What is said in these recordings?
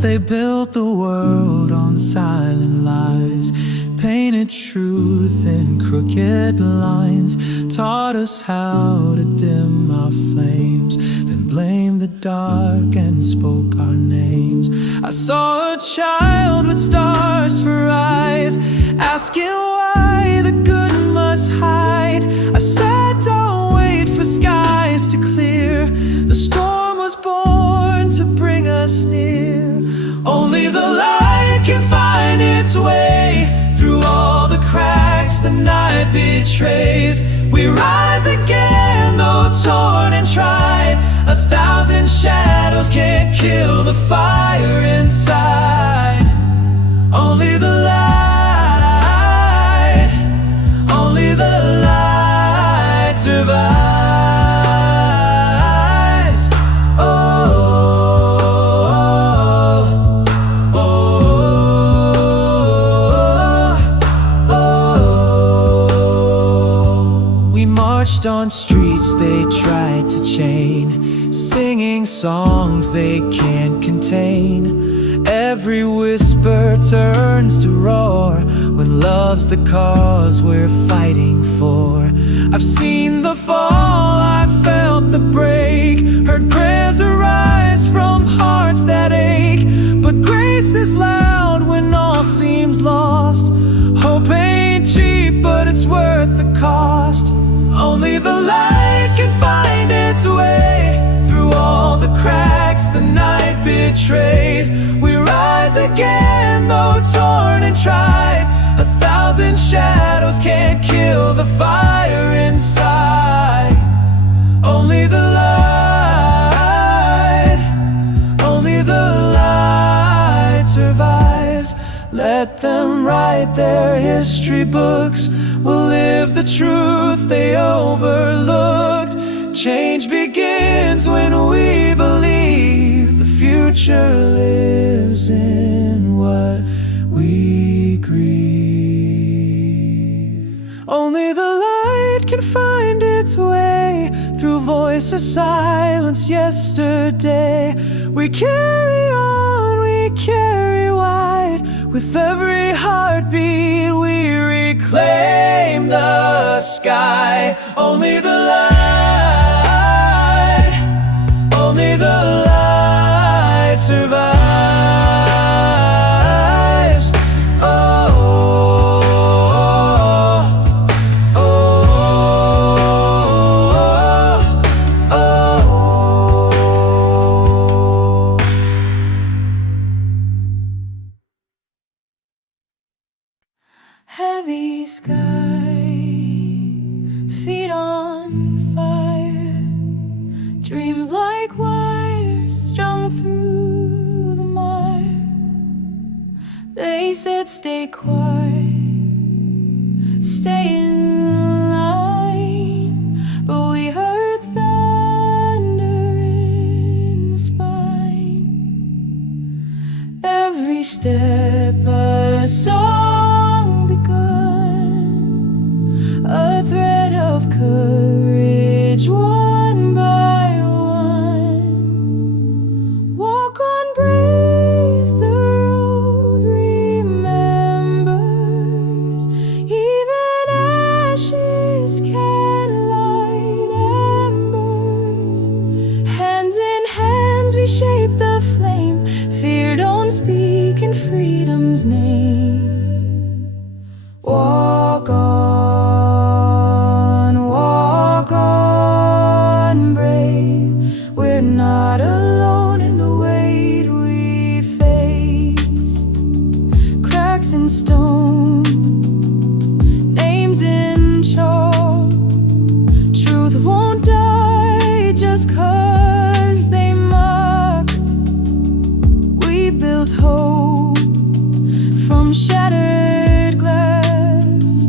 They built the world on silent lies, painted truth in crooked lines, taught us how to dim our flames, then blamed the dark and spoke our names. I saw a child with stars for eyes, asking why the good must hide. I said, don't wait for skies to clear. The storm was born to bring us near. Only the light can find its way through all the cracks the night betrays. We rise again, though torn and tried. 1,000 shadows can't kill the fire inside. Only the light, only the light survives. Marched on streets they tried to chain, singing songs they can't contain. Every whisper turns to roar when love's the cause we're fighting for. I've seen the fall, I've felt the break, heard prayers arise from hearts that ache. But grace is loud when all seems lost. Hope ain't cheap, but it's worth the cost. Only the light can find its way through all the cracks the night betrays. We rise again, though torn and tried. 1,000 shadows can't kill the fire inside. Only the light, only the light survives. Let them write their history books. We'll live the truth they overlooked. Change begins when we believe. The future lives in what we grieve. Only the light can find its way through voices silenced yesterday. We carry on, we carry wide. With every heartbeat we reclaim the sky. Only the light, only the light survives. Oh, oh, oh, oh, oh. Heavy sky, feet on fire, dreams like wires strung through the mire. They said stay quiet, stay in line, but we heard thunder in the spine. Every step a song begun, a thread of courage one by one. Walk on brave, the road remembers. Even ashes can light embers. Hands in hands we shape the flame. Fear don't speak in freedom's name. Walk on, brave. We're not alone in the weight we face. Cracks in stone, names in chalk. Truth won't die just 'cause they mock. We built hope from shattered glass,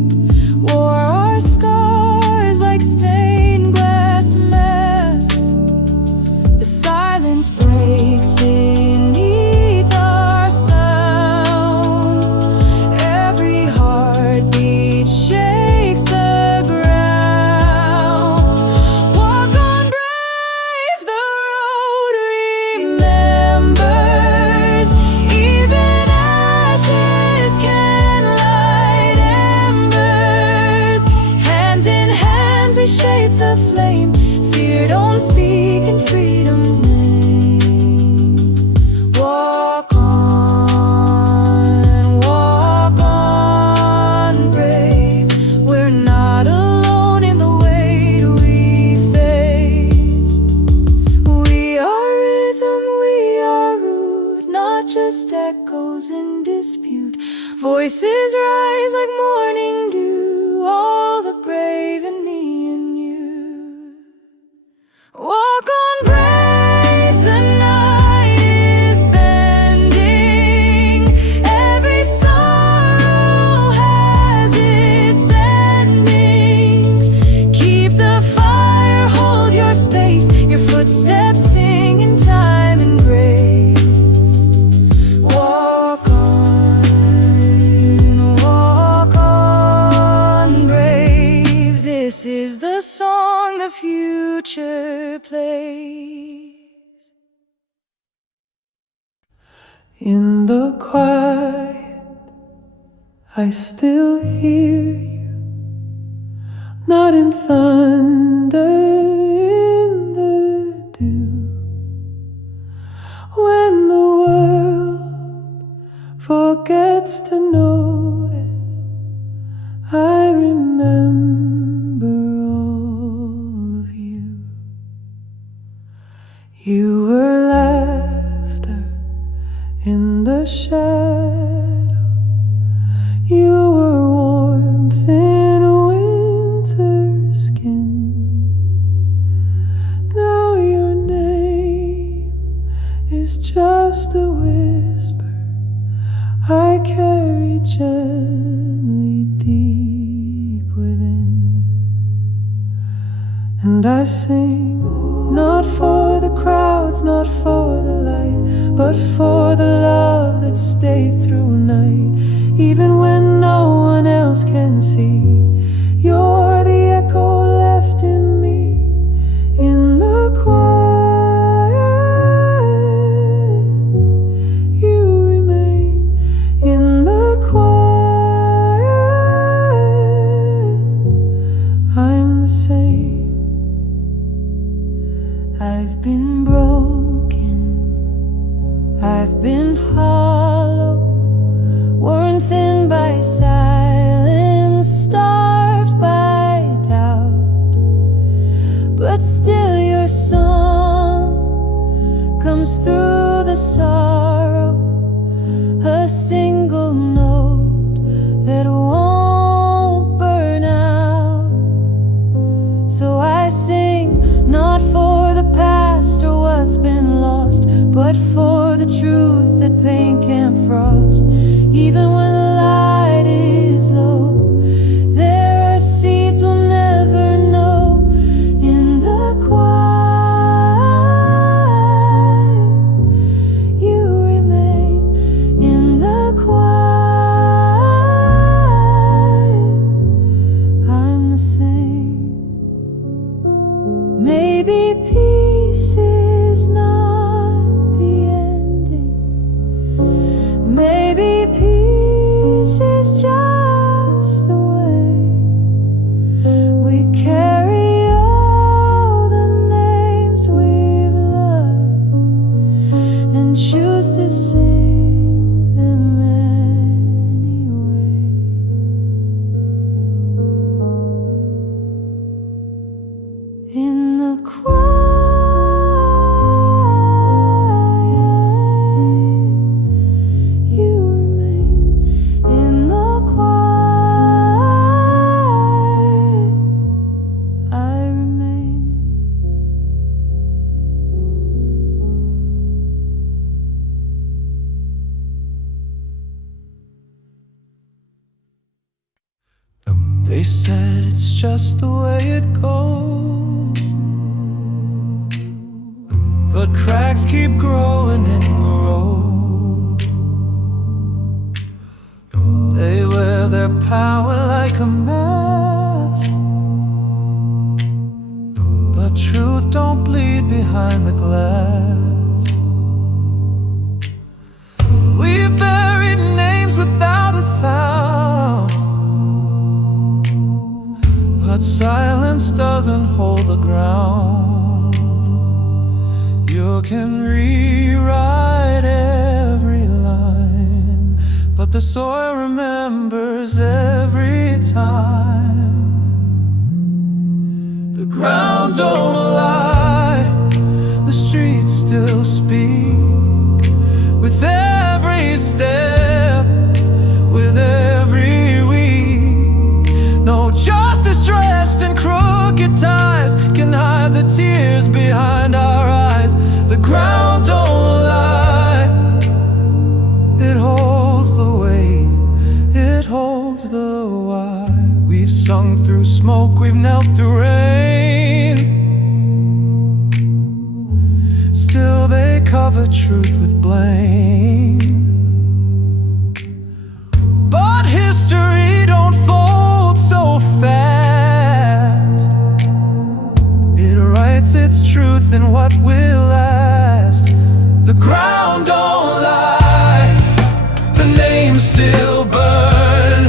wore our scars like stained glass masks. The silence breaks beneath our sound. Every heartbeat shakes the ground. Walk on brave, the road remembers. just echoes in dispute. Voices rise like morning dew, all the brave in me and you. Walk on, brave, the night is bending. Every sorrow has its ending. Keep the fire, hold your space, your footsteps sing in time and grace. Walk on, brave. This is the song the future plays. In the quiet, I still hear you, not in thunder, in the dew. When the world forgets to notice, I remember all of you. You were laughter in the shadows, you were warmth in winter skin. Now your name is just a whisper I carry gently deep within. And I sing, not for the crowds, not for the light, but for the love that stayed through night. Even when no one else can see, you're the echo left in me. In the quiet, you remain. In the quiet, I'm the same. I've been broken, I've been hollow, worn thin by silence, starved by doubt. But still your song comes through the sorrow, a single note that won't burn out. So I sing, not for the past or what's been lost, but for the truth that pain can't frost. Even when the light is low, there are seeds we'll never know. In the quiet, you remain. In the quiet, I'm the same. Maybe peace is not the ending. Maybe peace is just the way we carry all the names we've loved and choose to sing them anyway. In the quiet, you remain. In the quiet, I remain. They said it's just the way it goes, but cracks keep growing in the road. They wear their power like a mask, but truth don't bleed behind the glass. We've buried names without a sound, but silence doesn't hold the ground. You can rewrite every line, but the soil remembers every time. The ground don't lie, the streets still speak with smoke, we've knelt through rain. Still they cover truth with blame. But history don't fold so fast. It writes its truth in what will last. The ground don't lie, the names still burn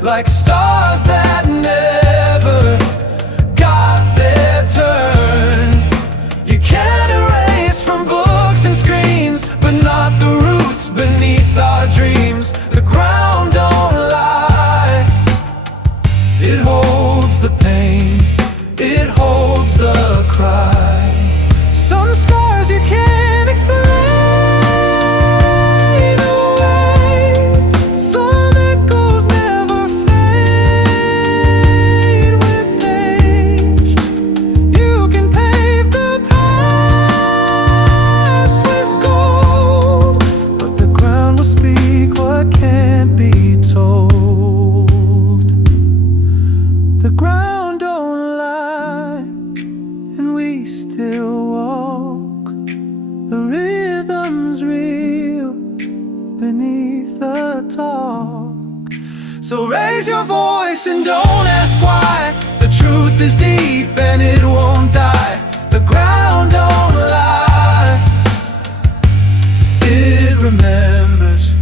like stars that never got their turn. You can't erase from books and screens, but not the roots beneath our dreams. The ground don't lie, it holds the pain, it holds the cry. Some scars you can't explain away, some echoes never fade with age. You can pave the past with gold, but the ground will speak what can't be told. The ground don't lie, and we still walk. The rhythm's real beneath the talk. So raise your voice and don't ask why. The truth is deep and it won't die. The ground don't lie, it remembers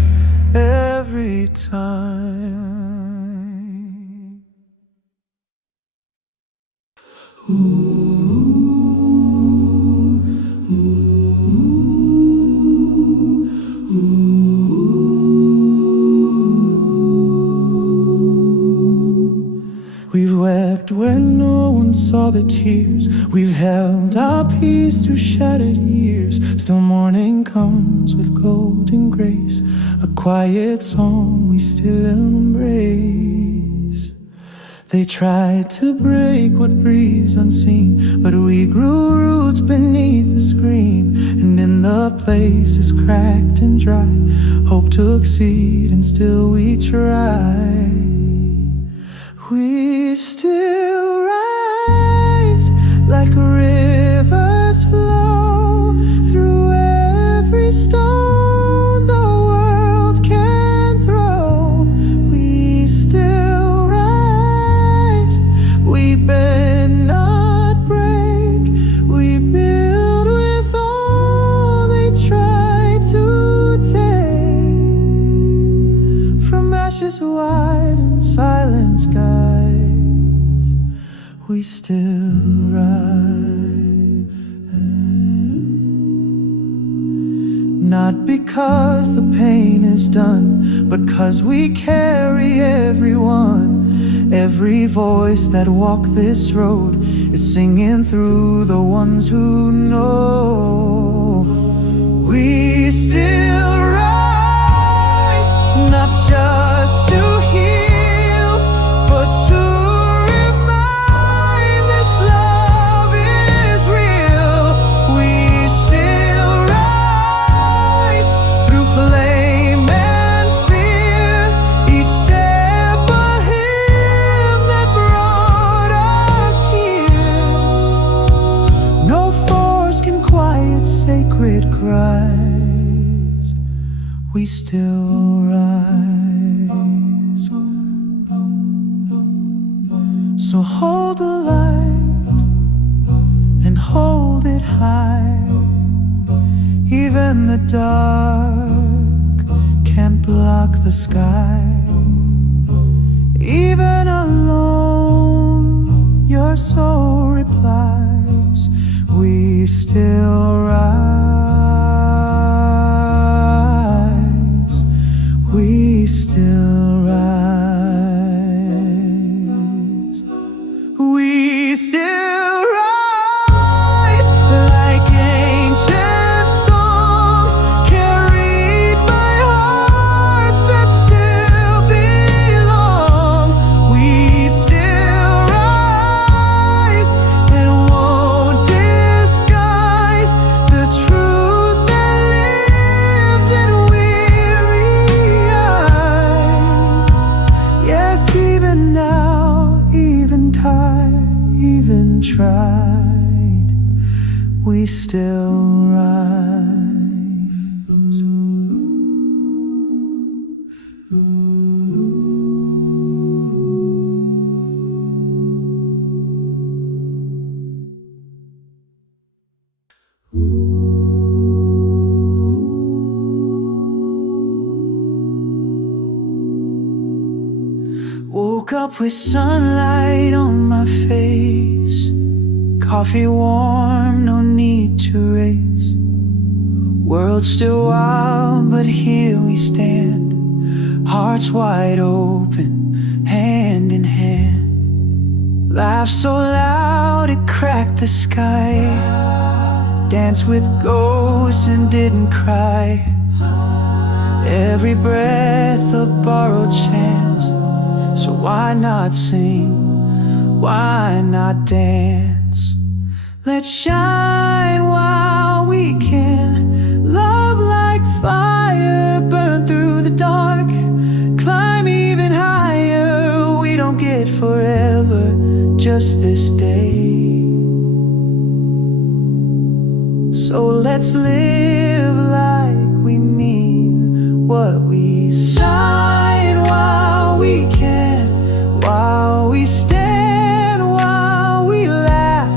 every time. We've wept when no one saw the tears. We've held our peace through shattered years. Still morning comes with golden grace, a quiet song we still embrace. They tried to break what breathes unseen, but we grew roots beneath the screen. And in the places cracked and dry, hope took seed and still we try. We still rise like rivers flow through every stone the world can throw. We still rise, we bend not break, we build with all they try to take. From ashes wide and silent skies, we still rise. Not because the pain is done, but 'cause we carry everyone. Every voice that walk this road is singing through the ones who know. We still rise, not just to heal, but to remind this love is real. We still rise through flame and fear, each step a hymn that brought us here. No force can quiet sacred cries. We still rise. So hold the light and hold it high. Even the dark can't block the sky. Even alone, your soul replies. We still rise. We still rise. We still rise like ancient songs carried by hearts that still belong. We still rise and won't disguise the truth. up with sunlight on my face. Coffee warm, no need to race. World still wild, but here we stand. Hearts wide open, hand in hand. Laugh so loud it cracked the sky. Dance with ghosts and didn't cry. Every breath a borrowed chance. So why not sing? Why not dance? Let's shine while we can. Love like fire, burn through the dark. Climb even higher. We don't get forever, just this day. So let's live like we mean what we say. Shine while we can, while we stand, while we laugh,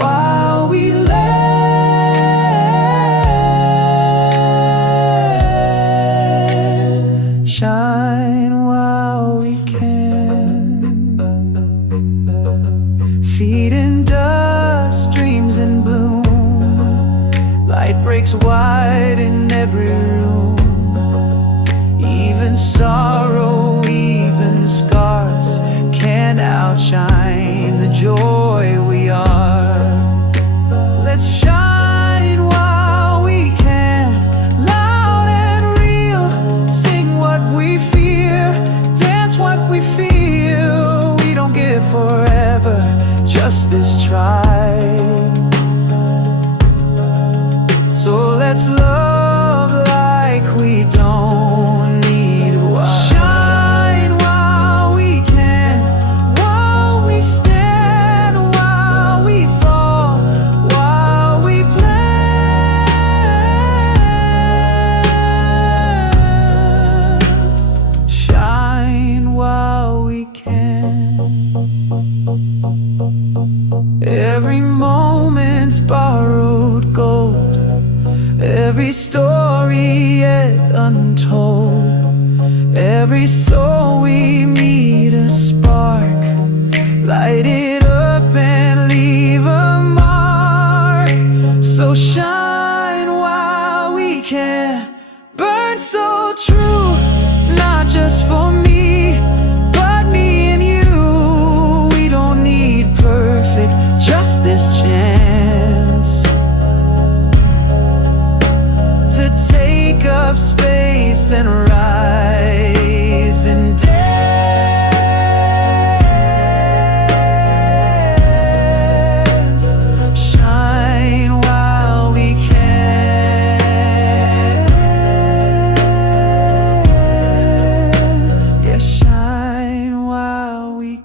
while we land. Shine while we can. Feet in dust, dreams in bloom. Light breaks wide in every room. Even sorrow, even scars can't outshine the joy we are. Let's shine while we can, loud and real. Sing what we fear, dance what we feel. We don't give forever, just this try. So let's love like we don't need why. Shine while we can, while we stand, while we fall, while we plan. Shine while we can. Every moment's borrowed gold. Every story yet untold. Every soul we meet a spark. Light it up and leave a mark. So shine while we can. Burn so true, not just for me, but me and you. We don't need perfect, just this chance to take up space and rise and dance. Shine while we can. Yeah, shine while we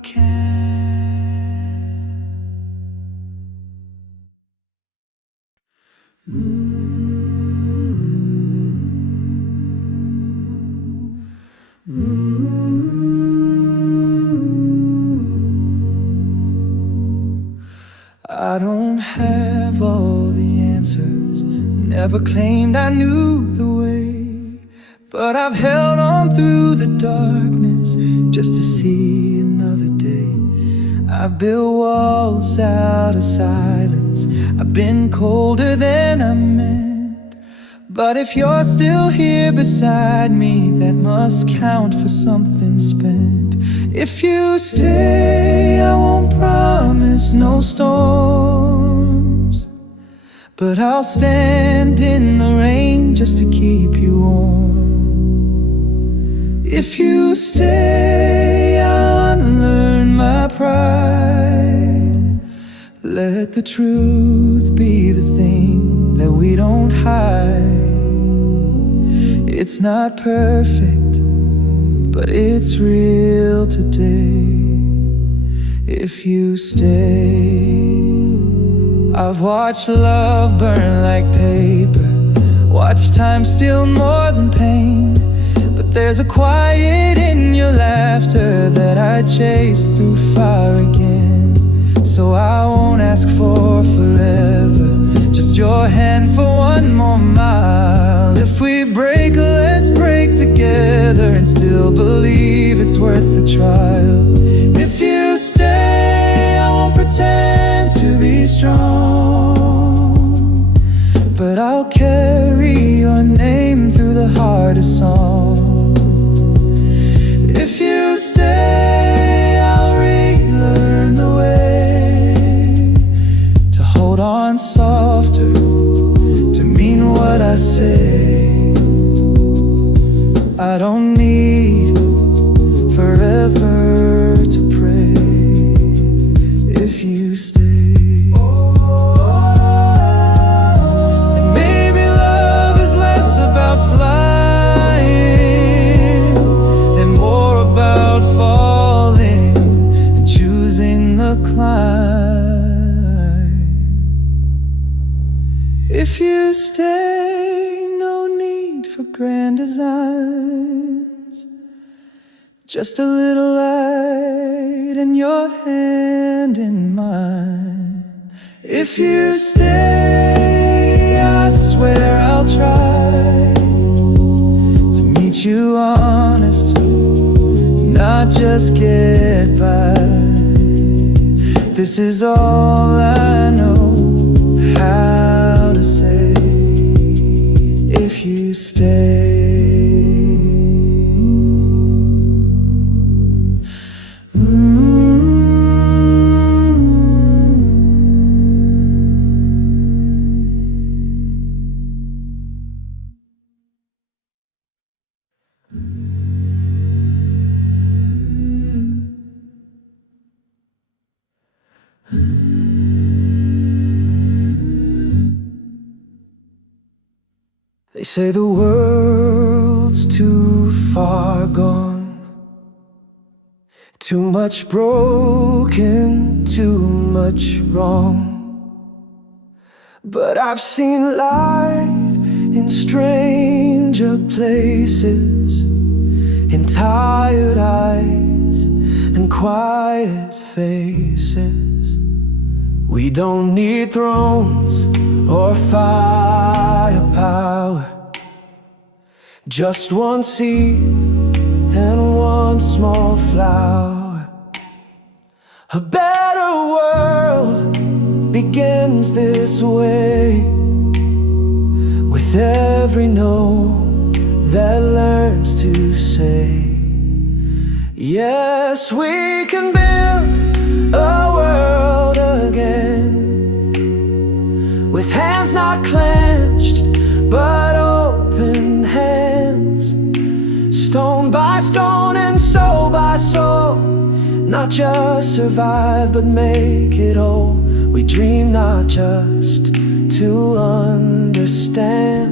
I don't have all the answers, never claimed I knew the way, but I've held on through the darkness just to see another day. I've built walls out of silence, I've been colder than I meant, but if you're still here beside me, that must count for something spent. If you stay, I won't promise no storms, but I'll stand in the rain just to keep you warm. If you stay, I'll unlearn my pride. Let the truth be the thing that we don't hide. It's not perfect, but it's real today. If you stay, I've watched love burn like paper, watched time steal more than pain, but there's a quiet in your laughter that I chase through fire again. So I won't ask for forever, just your hand for one more mile. If we break, let's break together and still believe it's worth the trial. pretend to be strong, but I'll carry your name through the hardest song. If you stay, I'll relearn the way to hold on softer, to mean what I say. I don't need forever to pray if you stay. And maybe love is less about flying and more about falling and choosing the climb. If you stay, no need for grand designs, just a little light in your hand in mine. If you stay, I swear I'll try to meet you honest, not just get by. This is all I know how to say. If you stay. They say the world's too far gone, too much broken, too much wrong. But I've seen light in stranger places, in tired eyes and quiet faces. We don't need thrones or firepower, just one seed and one small flower. A better world begins this way, with every no that learns to say. Yes, we can build a world again, with hands not clenched, but open hands. Stone by stone and soul by soul, not just survive, but make it whole. We dream not just to understand,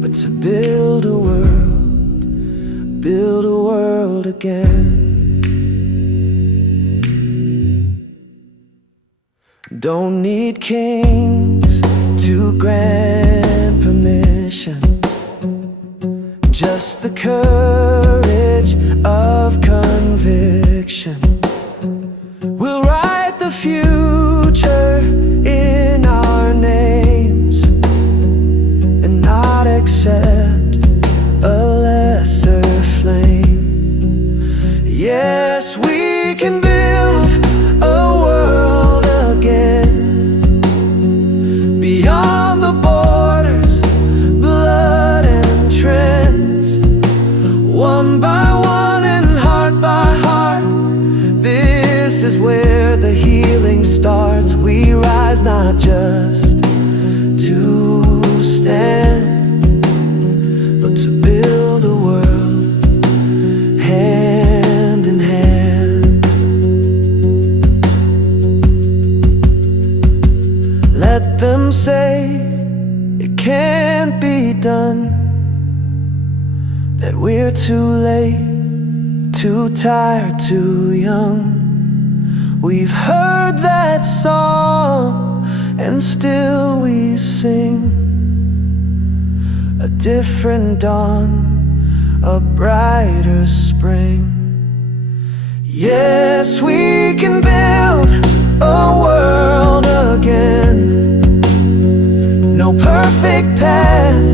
but to build a world again. Don't need kings to grant permission, just the courage of conviction. We'll write the future in our names and not accept a lesser flame. Yes, we can build a world again, beyond the borders, blood and trends. One by one and heart by heart, this is where the healing starts. We rise not just to stand, but to build a world hand in hand. Let them say it can't be done, that we're too late, too tired, too young. We've heard that song and still we sing. A different dawn, a brighter spring. Yes, we can build a world again. No perfect path,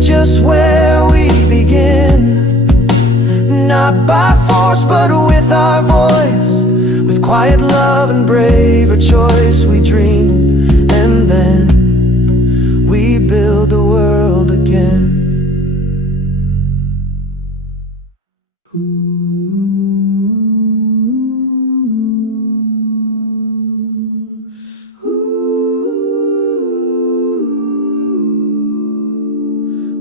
just where we begin. Not by force, but with our voice, with quiet love and braver choice we dream, and then we build the world again.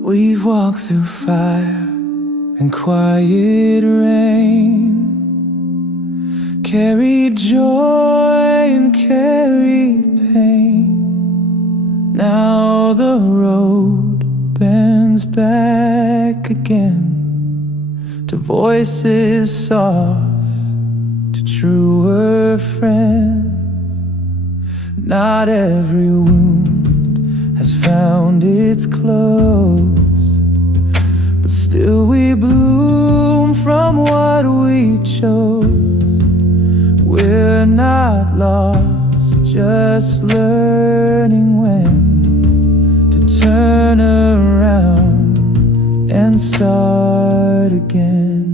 We've walked through fire and quiet rain, carried joy and carried pain. Now the road bends back again to voices soft, to truer friends. Not every wound has found its close, but still we bloom from what we chose. We're not lost, just learning when to turn around and start again.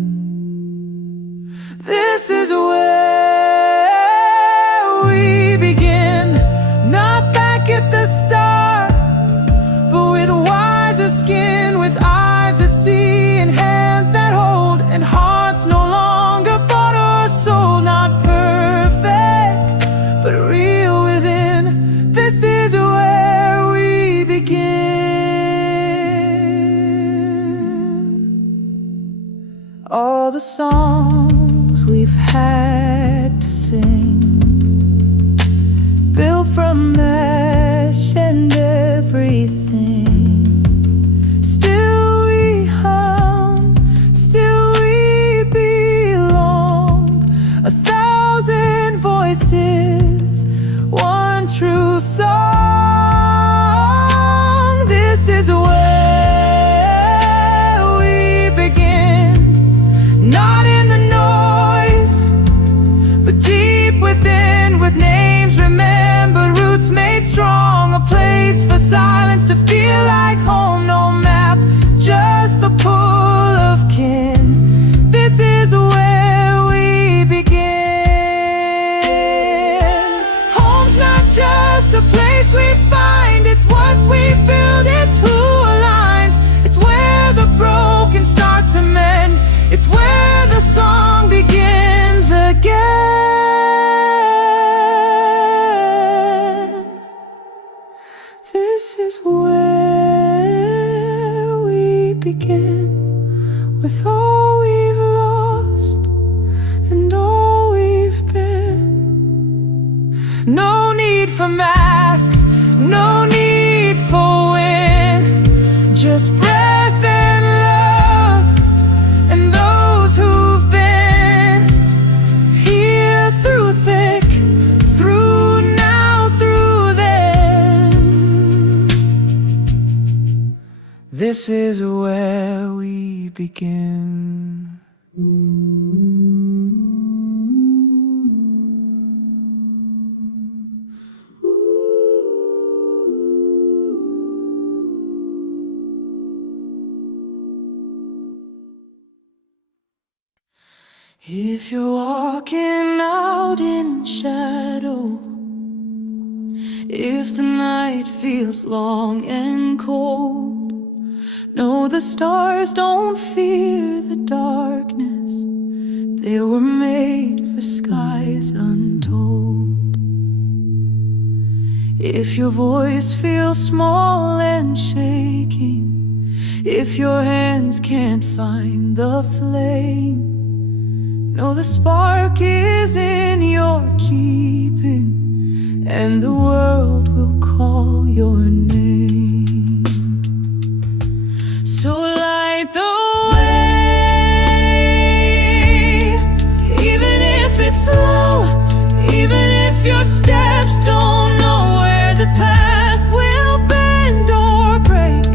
This is where we begin, not back at the start, but with wiser skin, with eyes that see and hands that hold, and hearts no longer bought or sold. Not perfect, but real within. This is where we begin. All the songs we've had to sing, built from ash and everything. Still we hum, still we belong. 1,000 voices, one true song. This is where we begin, not in the noise, but deep within, with names remembered, roots made strong. A place for silence to feel like home. No map, just the pull of kin. This is where we begin. Home's not just a place we find, it's what we build, it's who aligns. It's where the broken start to mend, it's where the song begins again. This is where we begin, with all we've lost and all we've been. No need for masks, no need for wind, just breath and love, and those who've been here through thick, through now, through then. This is where we begin. If you're walking out in shadow, if the night feels long and cold, know the stars don't fear the darkness. They were made for skies untold. If your voice feels small and shaking, if your hands can't find the flame, know the spark is in your keeping, and the world will call your name. So light the way, even if it's slow, even if your steps don't know where the path will bend or break.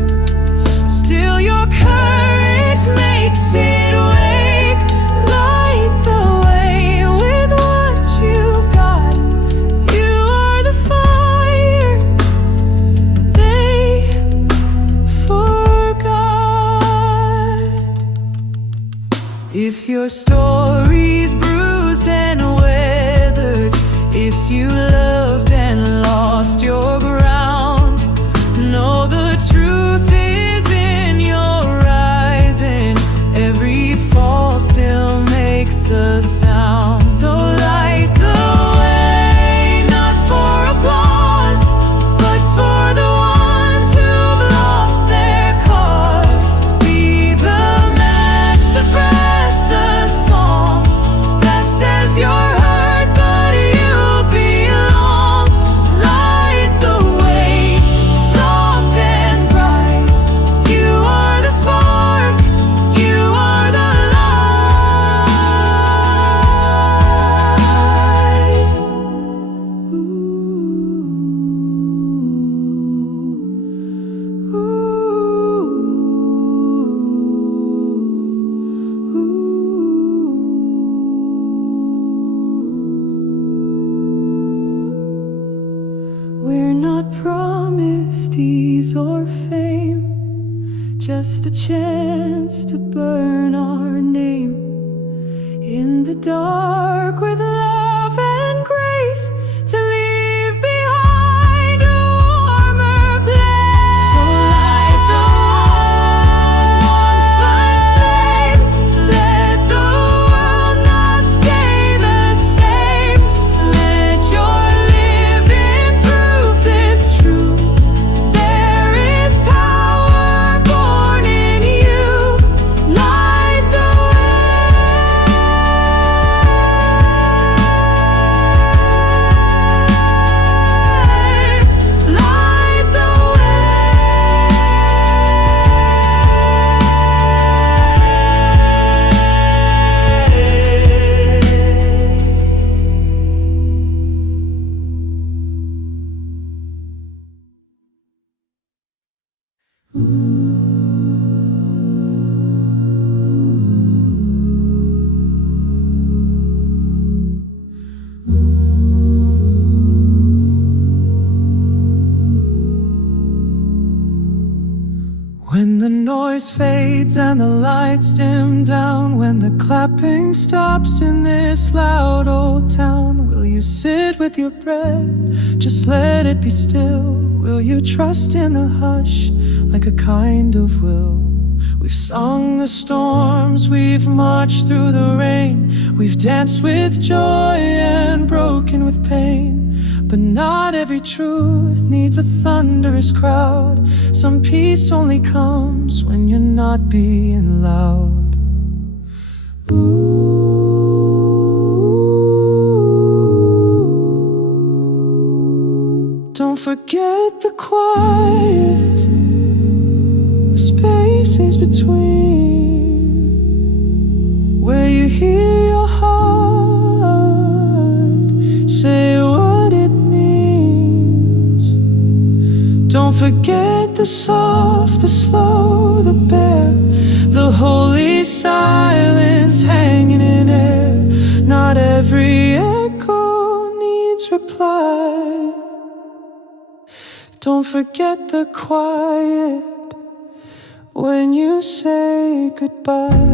Still your courage makes it wake. Light the way with what you've got. You are the fire they forgot. If your story's bruised and weathered, if you loved and lost your ground, know the truth is in your eyes, and every fall still makes a sound. So light the way, not for applause, but for the ones who've lost their cause. Be the match, the breath, the song that says you're hurt but you belong. Light the way, soft and bright. You are the spark, you are the light. We're not promised ease or fame, just a chance to burn our name in the dark with love and grace, to leave behind a warmer place. So light the warmth and flame, let the world not stay the same. Let your living prove this true. There is power born in you. Light the way, light the When the noise fades and the lights dim down, when the clapping stops in this loud old town, will you sit with your breath, just let it be still? Will you trust in the hush like a kind of will? We've sung the storms, we've marched through the rain, we've danced with joy and broken with pain. But not every truth needs a thunderous crowd. Some peace only comes when you're not being loud. Ooh. Don't forget the quiet, the spaces between, where you hear your heart say what it means. Don't forget the soft, the slow, the bare, the holy silence hanging in air. Not every echo needs reply. Don't forget the quiet when you say goodbye.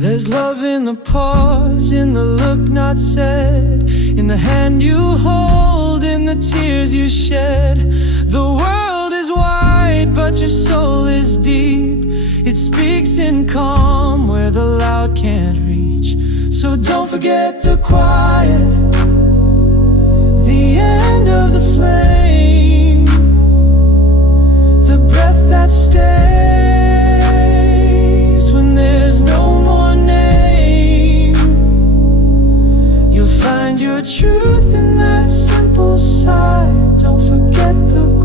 There's love in the pause, in the look not said, in the hand you hold, in the tears you shed. The world is wide, but your soul is deep. It speaks in calm where the loud can't reach. So don't forget the quiet, the end of the flame, the breath that stays when there's no more name. You'll find your truth in that simple sigh. Don't forget the